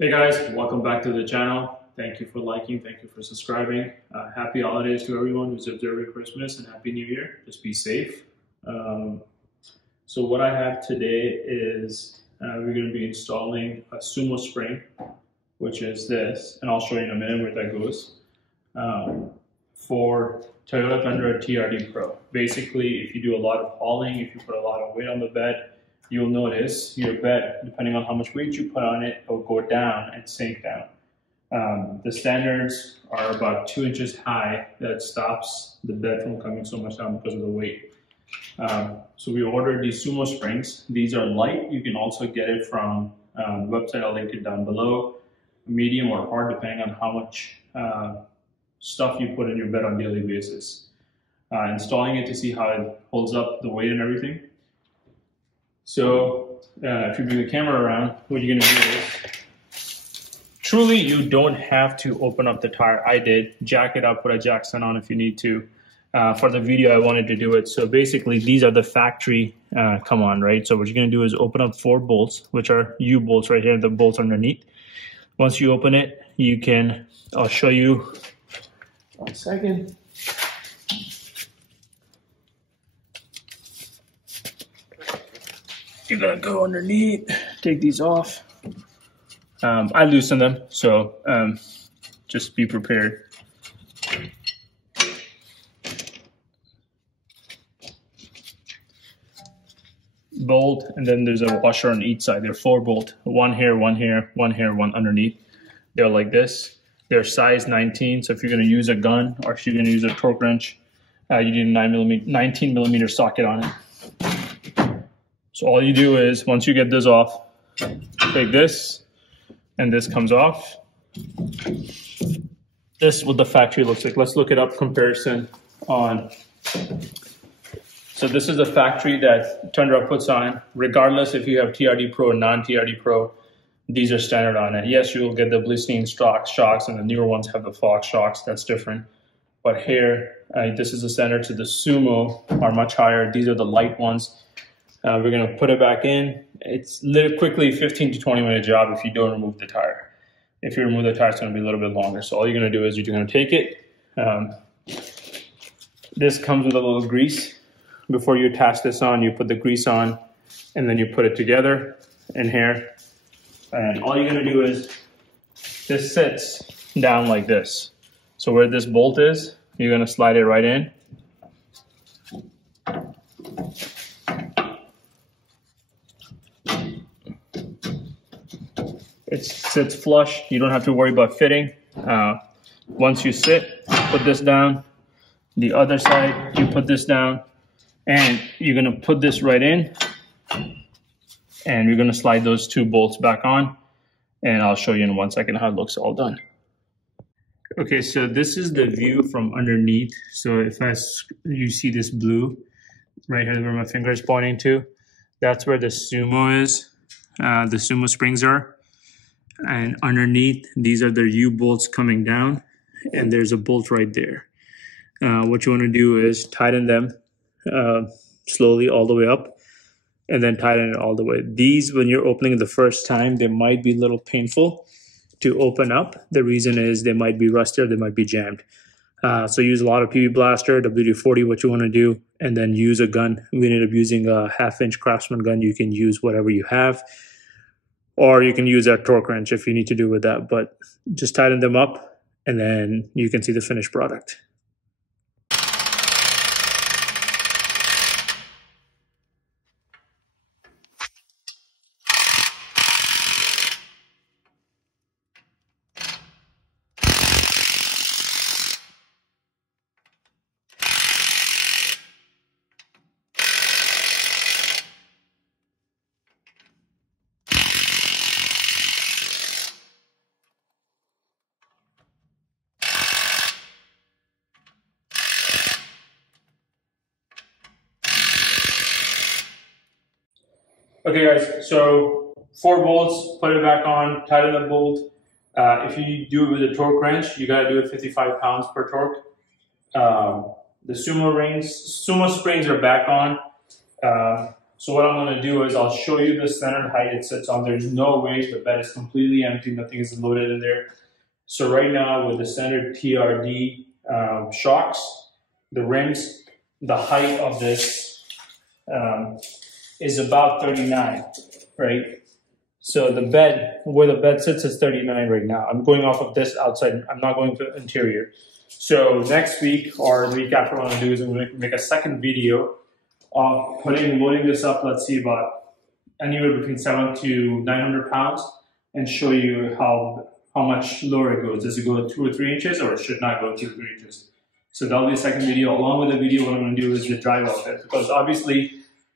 Hey guys, welcome back to the channel. Thank you for liking, thank you for subscribing. Happy holidays to everyone who's observing Christmas and Happy New Year. Just be safe. So what I have today is we're going to be installing a Sumo spring, which is this, and I'll show you in a minute where that goes, for Toyota Tundra TRD Pro. Basically, if you do a lot of hauling, if you put a lot of weight on the bed, you'll notice your bed, depending on how much weight you put on it, will go down and sink down. The standards are about 2 inches high. That stops the bed from coming so much down because of the weight. So we ordered these Sumo springs. These are light. You can also get it from the website. I'll link it down below. Medium or hard, depending on how much stuff you put in your bed on a daily basis. Installing it to see how it holds up the weight and everything. So if you bring the camera around, what you're gonna do is, truly you don't have to open up the tire. I did. Jack it up, put a jack stand on if you need to. For the video, I wanted to do it. So basically these are the factory come on, right? So what you're gonna do is open up 4 bolts, which are U-bolts right here, the bolts underneath. Once you open it, you can, I'll show you 1 second. You're gonna go underneath, take these off. I loosen them, so just be prepared. Bolt, and then there's a washer on each side. They're 4 bolt, one here, one here, one here, one underneath. They're like this. They're size 19, so if you're gonna use a gun or if you're gonna use a torque wrench, you need a 19 millimeter socket on it. So all you do is, once you get this off, take this, and this comes off. This is what the factory looks like. Let's look it up, comparison on. So this is the factory that Tundra puts on, regardless if you have TRD Pro or non-TRD Pro, these are standard on it. Yes, you will get the Blissine shocks, and the newer ones have the Fox shocks, that's different. But here, this is the standard, so the Sumo are much higher. These are the light ones. We're gonna put it back in. It's quickly 15 to 20 minute job if you don't remove the tire. If you remove the tire, it's gonna be a little bit longer. So all you're gonna do is you're gonna take it. This comes with a little grease. Before you attach this on, you put the grease on, and then you put it together in here. And all you're gonna do is, this sits down like this. So where this bolt is, you're gonna slide it right in. It sits flush. You don't have to worry about fitting. Once you sit, put this down. The other side, you put this down, and you're gonna put this right in, and you're gonna slide those 2 bolts back on, and I'll show you in 1 second how it looks all done. Okay, so this is the view from underneath. So if you see this blue right here where my finger is pointing to, that's where the Sumo is. The Sumo springs are. And underneath, these are the U-bolts coming down, and there's a bolt right there. What you want to do is tighten them slowly all the way up, and then tighten it all the way. These, when you're opening the first time, they might be a little painful to open up. The reason is they might be rusty or they might be jammed. So use a lot of PB Blaster, WD-40, what you want to do, and then use a gun. We ended up using a 1/2-inch Craftsman gun. You can use whatever you have. Or you can use that torque wrench if you need to do with that, but just tighten them up and then you can see the finished product. Okay guys, so 4 bolts, put it back on, tighten the bolt. If you do it with a torque wrench, you gotta do it 55 pounds per torque. The Sumo springs are back on. So what I'm going to do is I'll show you the standard height it sits on. There's no way the bed is completely empty. Nothing is loaded in there. So right now with the standard TRD shocks, the rims, the height of this is about 39, right? So the bed, where the bed sits is 39 right now. I'm going off of this outside. I'm not going to interior. So next week or the week after, what I'm going to do is I'm going to make a second video of loading this up, let's see, about anywhere between 700 to 900 pounds, and show you how much lower it goes. Does it go 2 or 3 inches, or it should not go 2 or 3 inches? So that'll be a second video. Along with the video, what I'm going to do is the drive outfit, because obviously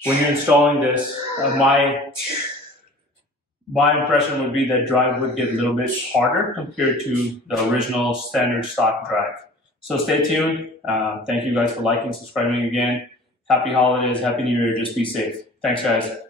when you're installing this, my impression would be that drive would get a little bit harder compared to the original standard stock drive. So stay tuned. Thank you guys for liking, subscribing again. Happy holidays, happy new year, just be safe. Thanks guys.